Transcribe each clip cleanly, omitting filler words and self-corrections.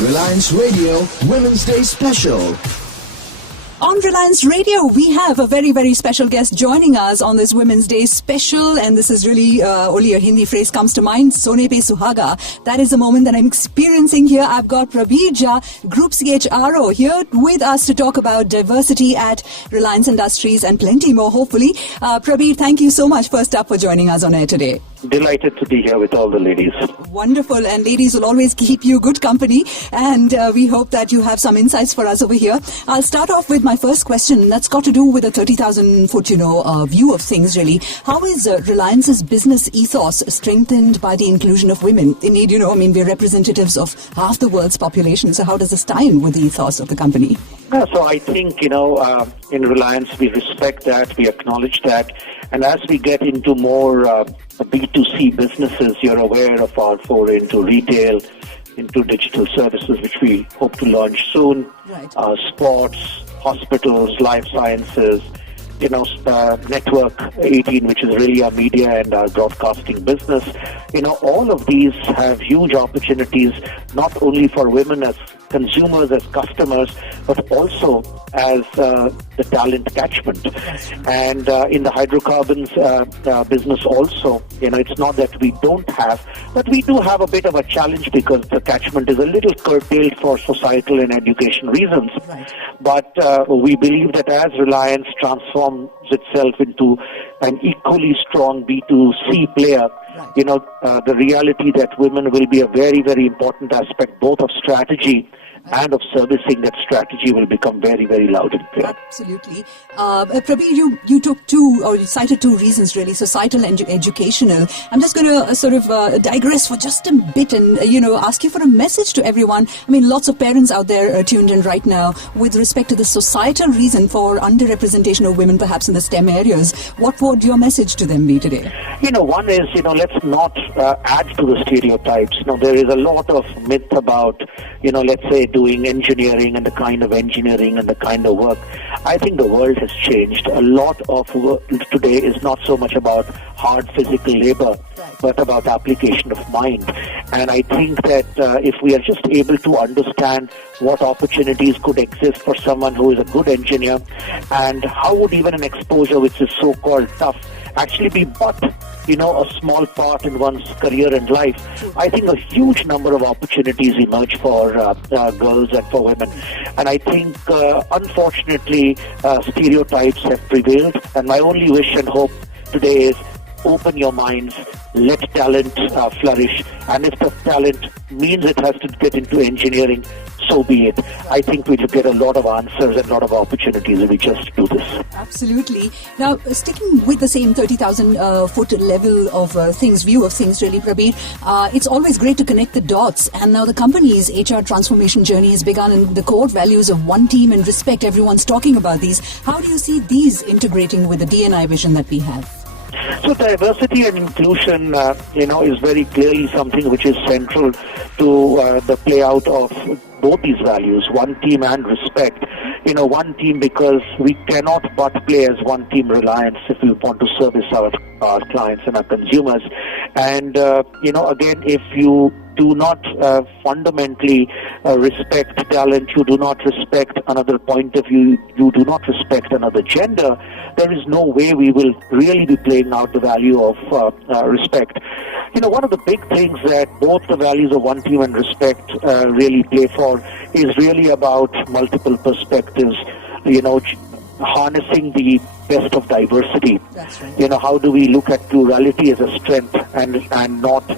Reliance Radio Women's Day Special. On Reliance Radio, we have a very, very special guest joining us on this Women's Day special. And this is really, only a Hindi phrase comes to mind, Sone Pe Suhaga. That is the moment that I'm experiencing here. I've got Prabir Jha, Group CHRO, here with us to talk about diversity at Reliance Industries and plenty more, hopefully. Prabir, thank you so much first up for joining us on air today. Delighted to be here with all the ladies. Wonderful. And ladies will always keep you good company. And we hope that you have some insights for us over here. I'll start off with my first question. That's got to do with a 30,000-foot, view of things, really. How is Reliance's business ethos strengthened by the inclusion of women? Indeed, we're representatives of half the world's population. So how does this tie in with the ethos of the company? So I think, in Reliance, we respect that, we acknowledge that. And as we get into more B2C businesses, you're aware of our foray into retail, into digital services, which we hope to launch soon, right. Sports, hospitals, life sciences, Network 18, which is really our media and our broadcasting business. All of these have huge opportunities, not only for women as consumers, as customers, but also as the talent catchment. And in the hydrocarbons business also, it's not that we don't have, but we do have a bit of a challenge because the catchment is a little curtailed for societal and education reasons. Right. But we believe that as Reliance transforms itself into an equally strong B2C player, the reality that women will be a very, very important aspect both of strategy and of servicing that strategy will become very, very loud and clear. Absolutely. Prabir, you took you cited two reasons really, societal and educational. I'm just going to digress for just a bit and, ask you for a message to everyone. I mean, lots of parents out there are tuned in right now with respect to the societal reason for underrepresentation of women perhaps in the STEM areas. What would your message to them be today? One is, let's not add to the stereotypes. There is a lot of myth about, let's say, doing engineering and the kind of engineering and the kind of work. I think the world has changed. A lot of work today is not so much about hard physical labor, but about application of mind. And I think that if we are just able to understand what opportunities could exist for someone who is a good engineer, and how would even an exposure which is so-called tough actually be but a small part in one's career and life, I think a huge number of opportunities emerge for girls and for women. And I think, unfortunately, stereotypes have prevailed. And my only wish and hope today is open your minds, let talent flourish. And if the talent means it has to get into engineering, so be it. I think we'll get a lot of answers and a lot of opportunities if we just do this. Absolutely. Now, sticking with the same 30,000-foot level of view of things, really, Prabir, it's always great to connect the dots. And now the company's HR transformation journey has begun, and the core values of one team and respect, everyone's talking about these. How do you see these integrating with the D&I vision that we have? So diversity and inclusion, is very clearly something which is central to the play out of both these values, one team and respect. One team because we cannot but play as one team Reliance if we want to service our clients and our consumers. And, again, if you do not fundamentally respect talent, you do not respect another point of view, you do not respect another gender, there is no way we will really be playing out the value of respect. One of the big things that both the values of one team and respect really play for is really about multiple perspectives, harnessing the best of diversity. That's right. How do we look at plurality as a strength and not,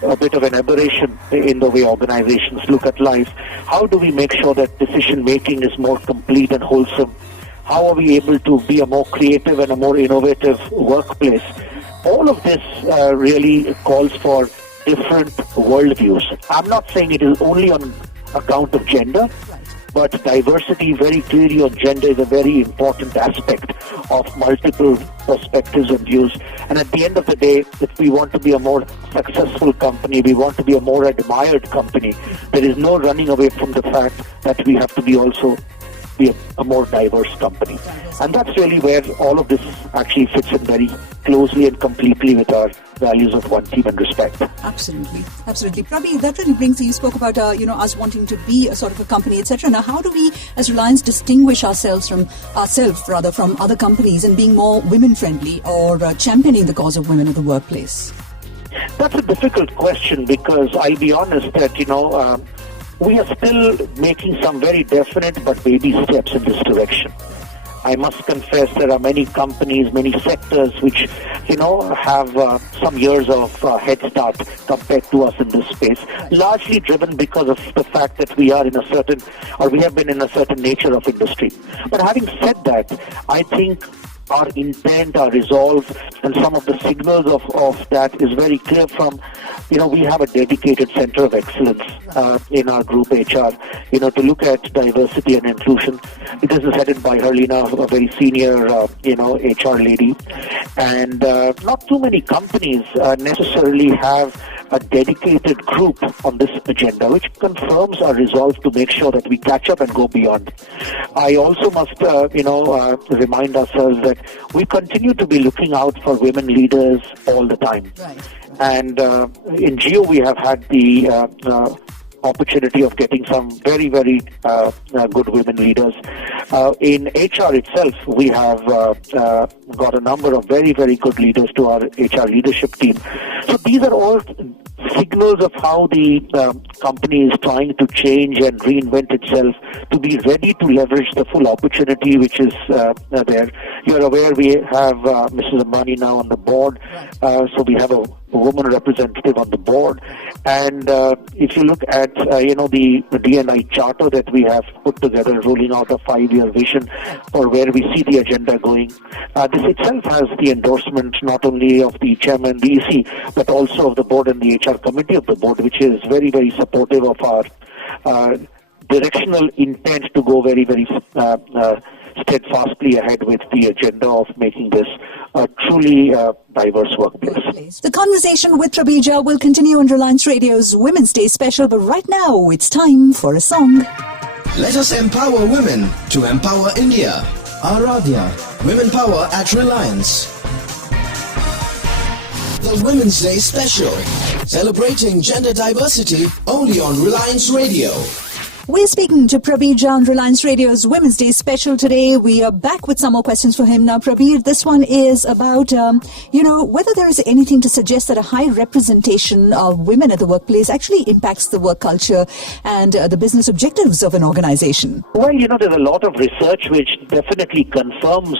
a bit of an aberration in the way organizations look at life? How do we make sure that decision making is more complete and wholesome? How are we able to be a more creative and a more innovative workplace? All of this really calls for different worldviews. I'm not saying it is only on account of gender, but diversity very clearly on gender is a very important aspect of multiple perspectives and views. And at the end of the day, if we want to be a more successful company, we want to be a more admired company, there is no running away from the fact that we have to be also be a more diverse company. And that's really where all of this actually fits in very closely and completely with our values of one team and respect. Absolutely. Prabir, that really brings you spoke about, us wanting to be a sort of a company, etc. Now, how do we, as Reliance, distinguish ourselves from other companies and being more women-friendly or championing the cause of women in the workplace? That's a difficult question because I'll be honest that, we are still making some very definite but baby steps in this direction. I must confess there are many companies, many sectors which, have some years of head start compared to us in this space, largely driven because of the fact that we have been in a certain nature of industry. But having said that, I think our intent, our resolve, and some of the signals of that is very clear from, we have a dedicated center of excellence in our group HR, to look at diversity and inclusion. This is headed by Herlina, a very senior, HR lady. And not too many companies necessarily have a dedicated group on this agenda, which confirms our resolve to make sure that we catch up and go beyond. I also must, remind ourselves that we continue to be looking out for women leaders all the time. Right. And in Geo, we have had the opportunity of getting some very, very good women leaders. In HR itself, we have got a number of very, very good leaders to our HR leadership team. So these are all signals of how the company is trying to change and reinvent itself to be ready to leverage the full opportunity which is there. You're aware we have Mrs. Ambani now on the board, so we have a woman representative on the board. And if you look at, the D&I charter that we have put together, rolling out a 5-year vision for where we see the agenda going, this itself has the endorsement not only of the chairman, the EC, but also of the board and the HR committee of the board, which is very, very supportive of our directional intent to go very, very steadfastly ahead with the agenda of making this a truly diverse workplace. The conversation with Prabir Jha will continue on Reliance Radio's Women's Day special, but right now it's time for a song. Let us empower women to empower India. Aradhya, Women Power at Reliance. The Women's Day special, celebrating gender diversity only on Reliance Radio. We're speaking to Prabir Jha on Reliance Radio's Women's Day special today. We are back with some more questions for him. Now, Prabir, this one is about, whether there is anything to suggest that a high representation of women at the workplace actually impacts the work culture and the business objectives of an organization. Well, there's a lot of research which definitely confirms,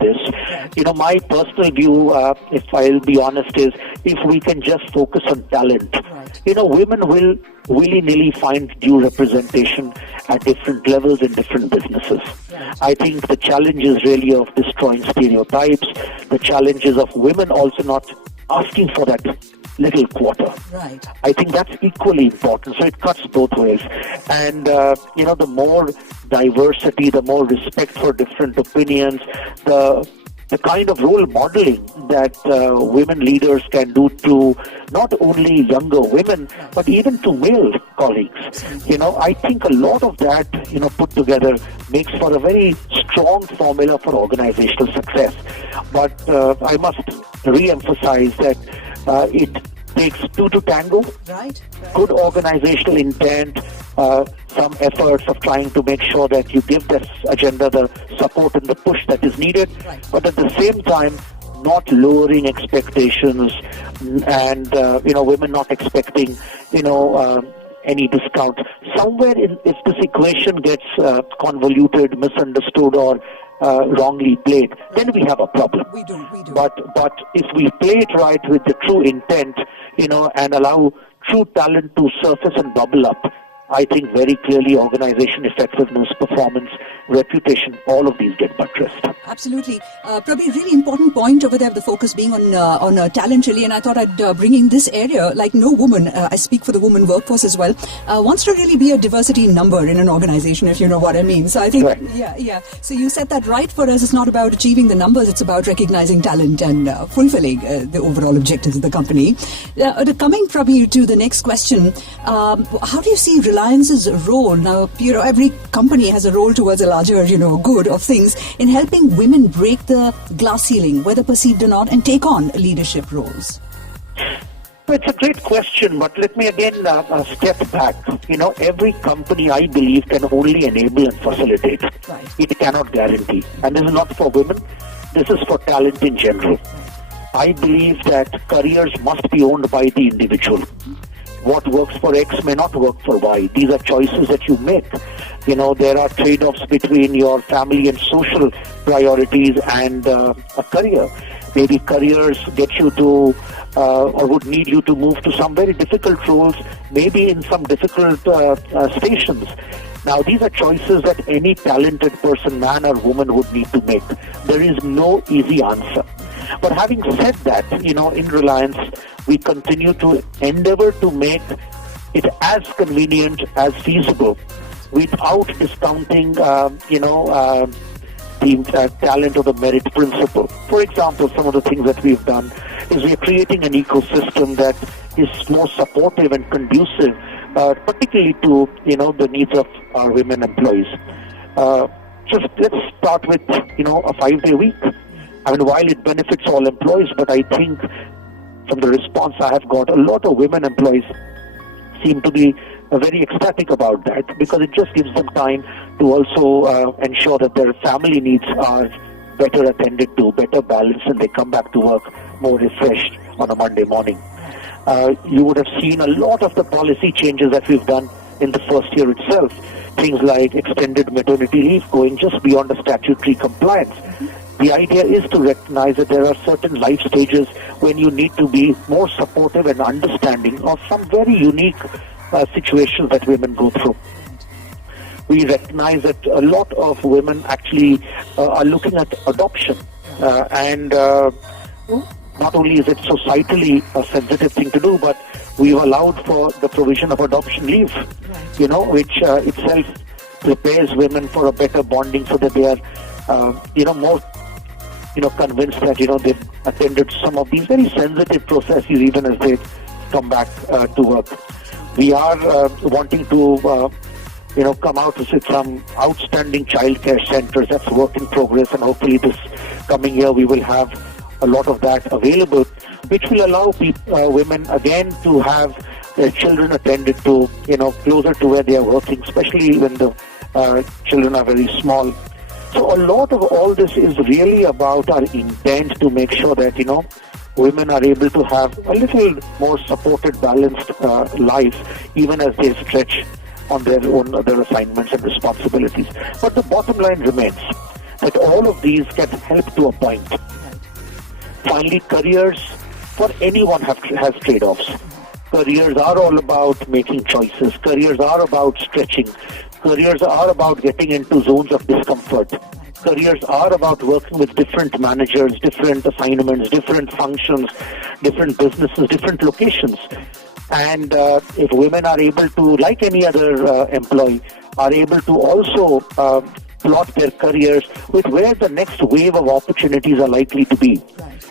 this. My personal view, if I'll be honest, is if we can just focus on talent, women will willy-nilly find due representation at different levels in different businesses. I think the challenge is really of destroying stereotypes, the challenges of women also not asking for that little quarter. Right. I think that's equally important. So it cuts both ways. And, the more diversity, the more respect for different opinions, the kind of role modeling that women leaders can do to not only younger women, but even to male colleagues. I think a lot of that, put together makes for a very strong formula for organizational success. But I must re-emphasize that it takes two to tango. Right. Good organizational intent, some efforts of trying to make sure that you give this agenda the support and the push that is needed, but at the same time, not lowering expectations and, women not expecting, any discount. Somewhere if this equation gets convoluted, misunderstood or wrongly played, then we have a problem. We do. But if we play it right with the true intent, and allow true talent to surface and bubble up, I think very clearly organization effectiveness, performance, reputation, all of these get buttressed. Absolutely. Probably a really important point over there, the focus being on talent really, and I thought I'd bring in this area, like no woman, I speak for the woman workforce as well, wants to really be a diversity number in an organization, if you know what I mean. So I think, right. Yeah. So you said that right. For us, it's not about achieving the numbers, it's about recognizing talent and fulfilling the overall objectives of the company. Coming, Prabir, to the next question, how do you see Reliance Reliance's role? Now, every company has a role towards a larger, good of things in helping women break the glass ceiling, whether perceived or not, and take on leadership roles. It's a great question, but let me again step back. Every company, I believe, can only enable and facilitate. Right. It cannot guarantee. And this is not for women. This is for talent in general. I believe that careers must be owned by the individual. What works for X may not work for Y. These are choices that you make. There are trade-offs between your family and social priorities and a career. Maybe careers get you to or would need you to move to some very difficult roles, maybe in some difficult stations. Now, these are choices that any talented person, man or woman, would need to make. There is no easy answer. But having said that, in Reliance, we continue to endeavor to make it as convenient as feasible without discounting, the talent or the merit principle. For example, some of the things that we've done is we're creating an ecosystem that is more supportive and conducive, particularly to, the needs of our women employees. Just let's start with, a 5-day week. I mean, while it benefits all employees, but I think from the response I have got, a lot of women employees seem to be very ecstatic about that, because it just gives them time to also ensure that their family needs are better attended to, better balanced, and they come back to work more refreshed on a Monday morning. You would have seen a lot of the policy changes that we've done in the first year itself. Things like extended maternity leave going just beyond the statutory compliance. The idea is to recognize that there are certain life stages when you need to be more supportive and understanding of some very unique situations that women go through. We recognize that a lot of women actually are looking at adoption, and not only is it societally a sensitive thing to do, but we've allowed for the provision of adoption leave, which itself prepares women for a better bonding, so that they are, more, convinced that, they've attended some of these very sensitive processes even as they come back to work. We are wanting to, come out with some outstanding childcare centers. That's work in progress, and hopefully this coming year we will have a lot of that available, which will allow women again to have their children attended to, closer to where they are working, especially when the children are very small. So a lot of all this is really about our intent to make sure that, women are able to have a little more supported, balanced life, even as they stretch on their own other assignments and responsibilities. But the bottom line remains that all of these can help to a point. Finally, careers for anyone has trade-offs. Careers are all about making choices. Careers are about stretching. Careers are about getting into zones of discomfort. Careers are about working with different managers, different assignments, different functions, different businesses, different locations. And if women are able to, like any other employee, are able to also plot their careers with where the next wave of opportunities are likely to be,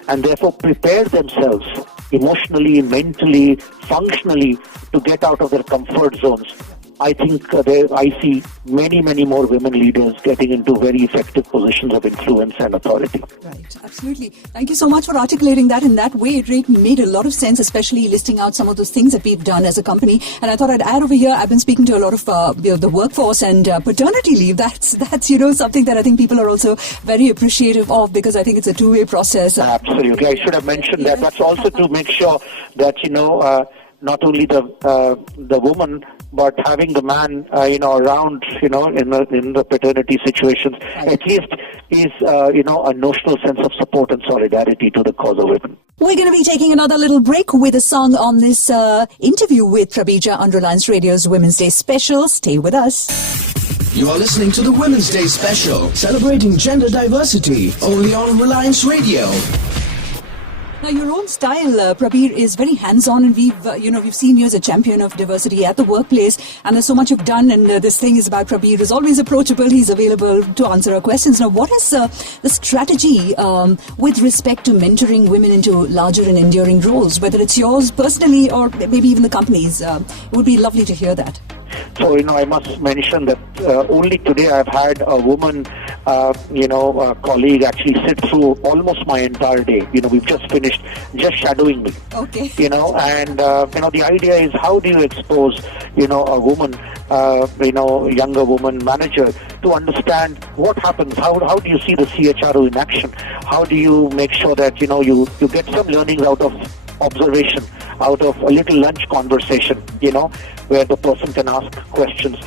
and therefore prepare themselves emotionally, mentally, functionally to get out of their comfort zones, I think I see many, many more women leaders getting into very effective positions of influence and authority. Right, absolutely. Thank you so much for articulating that in that way. It made a lot of sense, especially listing out some of those things that we've done as a company. And I thought I'd add over here, I've been speaking to a lot of the workforce, and paternity leave. That's something that I think people are also very appreciative of, because I think it's a two-way process. Absolutely. I should have mentioned that. That's also to make sure that, not only the woman, but having the man, around, in the paternity situations, at least is, a notional sense of support and solidarity to the cause of women. We're going to be taking another little break with a song on this interview with Prabir Jha on Reliance Radio's Women's Day Special. Stay with us. You are listening to the Women's Day Special, celebrating gender diversity, only on Reliance Radio. Now, your own style, Prabir, is very hands-on, and we've seen you as a champion of diversity at the workplace, and there's so much you've done, and this thing is about Prabir. He's always approachable. He's available to answer our questions. Now, what is the strategy with respect to mentoring women into larger and enduring roles, whether it's yours personally or maybe even the company's? It would be lovely to hear that. So, I must mention that only today I've had a woman, a colleague actually sit through almost my entire day. We've just finished just shadowing me. Okay. And the idea is, how do you expose, a woman, younger woman manager to understand what happens? How do you see the CHRO in action? How do you make sure that, you get some learnings out of observation, out of a little lunch conversation, where the person can ask questions.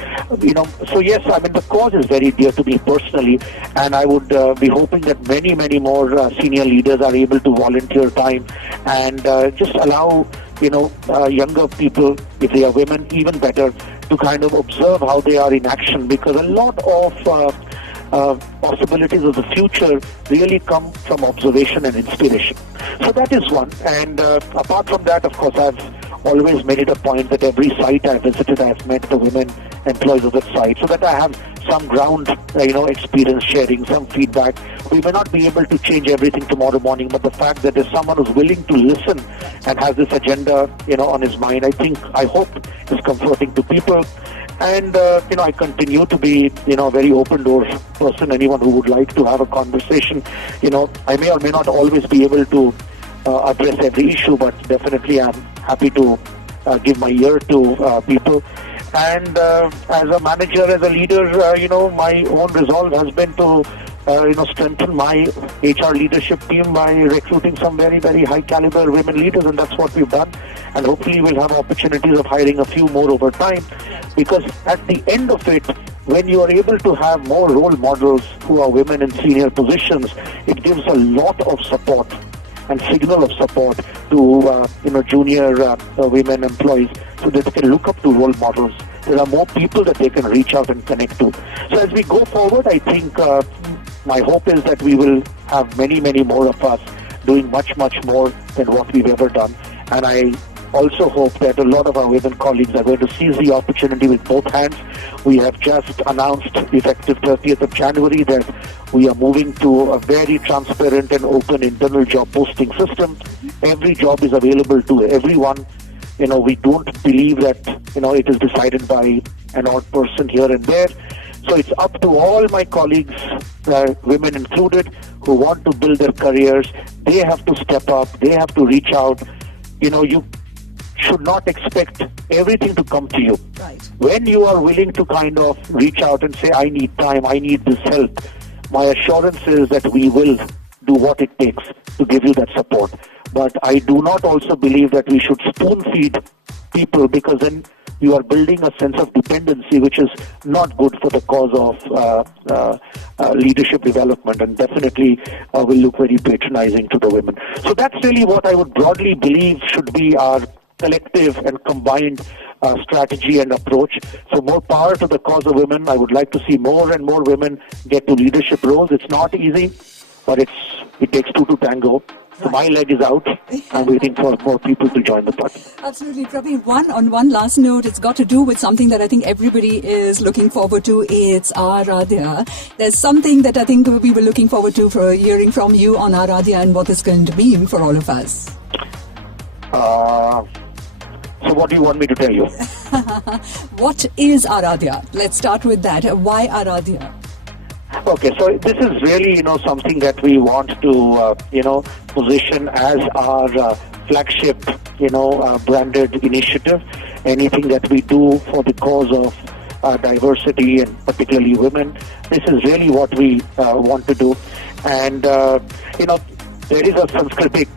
So yes, the cause is very dear to me personally, and I would be hoping that many, many more senior leaders are able to volunteer time and just allow, younger people, if they are women, even better, to kind of observe how they are in action, because a lot of possibilities of the future really come from observation and inspiration. So that is one. And apart from that, of course, I've always made it a point that every site I visited, I've met the women employees of that site, so that I have some ground, experience sharing, some feedback. We may not be able to change everything tomorrow morning, but the fact that there's someone who's willing to listen and has this agenda, on his mind, I hope is comforting to people. And, I continue to be, a very open door person. Anyone who would like to have a conversation, I may or may not always be able to address every issue, but definitely I'm happy to give my ear to people. And as a manager, as a leader, my own resolve has been to strengthen my HR leadership team by recruiting some very, very high caliber women leaders, and that's what we've done. And hopefully we'll have opportunities of hiring a few more over time, because at the end of it, when you are able to have more role models who are women in senior positions, it gives a lot of support and signal of support to junior women employees, so that they can look up to role models. There are more people that they can reach out and connect to. So as we go forward, I think my hope is that we will have many, many more of us doing much, much more than what we've ever done. And I also hope that a lot of our women colleagues are going to seize the opportunity with both hands. We have just announced, effective 30th of January, that we are moving to a very transparent and open internal job posting system. Every job is available to everyone. We don't believe that, it is decided by an odd person here and there. So it's up to all my colleagues, women included, who want to build their careers. They have to step up. They have to reach out. You should not expect everything to come to you. Right. When you are willing to kind of reach out and say, I need time, I need this help, my assurance is that we will do what it takes to give you that support. But I do not also believe that we should spoon feed people, because then you are building a sense of dependency, which is not good for the cause of leadership development, and definitely will look very patronizing to the women. So that's really what I would broadly believe should be our collective and combined strategy and approach. So more power to the cause of women. I would like to see more and more women get to leadership roles. It's not easy, but it takes two to tango. So my leg is out. I'm waiting for more people to join the party. Absolutely. Prabir, on one last note, it's got to do with something that I think everybody is looking forward to. It's Aradhya. There's something that I think we were looking forward to for hearing from you on Aradhya and what it's going to mean for all of us. So what do you want me to tell you? What is Aradhya? Let's start with that. Why Aradhya? Okay, so this is really, something that we want to, position as our flagship, branded initiative. Anything that we do for the cause of diversity and particularly women, this is really what we want to do. And, there is a Sanskritic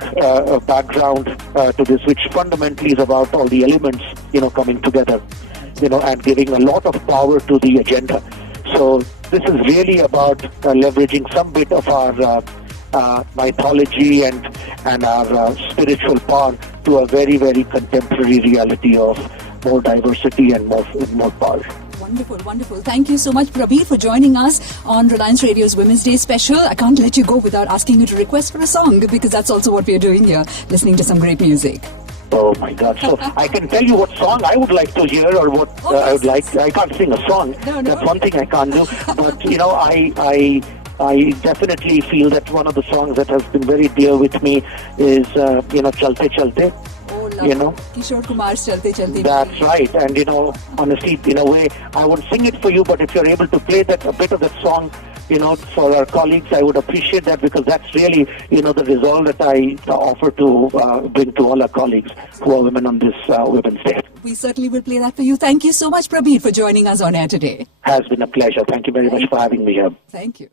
background to this, which fundamentally is about all the elements, coming together, and giving a lot of power to the agenda. So this is really about leveraging some bit of our mythology and our spiritual power to a very, very contemporary reality of more diversity and more power. Wonderful, wonderful. Thank you so much, Prabir, for joining us on Reliance Radio's Women's Day special. I can't let you go without asking you to request for a song, because that's also what we're doing here, listening to some great music. Oh my God! So I can tell you what song I would like to hear, or what I would like. I can't sing a song. No. That's one thing I can't do. But I definitely feel that one of the songs that has been very dear with me is Chalte Chalte. Oh, you know. Kishore Kumar's Chalte Chalte. That's right. And, you know, honestly, in a way, I would sing it for you, but if you're able to play that, a bit of that song, you know, for our colleagues, I would appreciate that, because that's really, you know, the resolve that I offer to bring to all our colleagues who are women on this Women's Day. We certainly will play that for you. Thank you so much, Prabir, for joining us on air today. Has been a pleasure. Thank you very much for having me here. Thank you.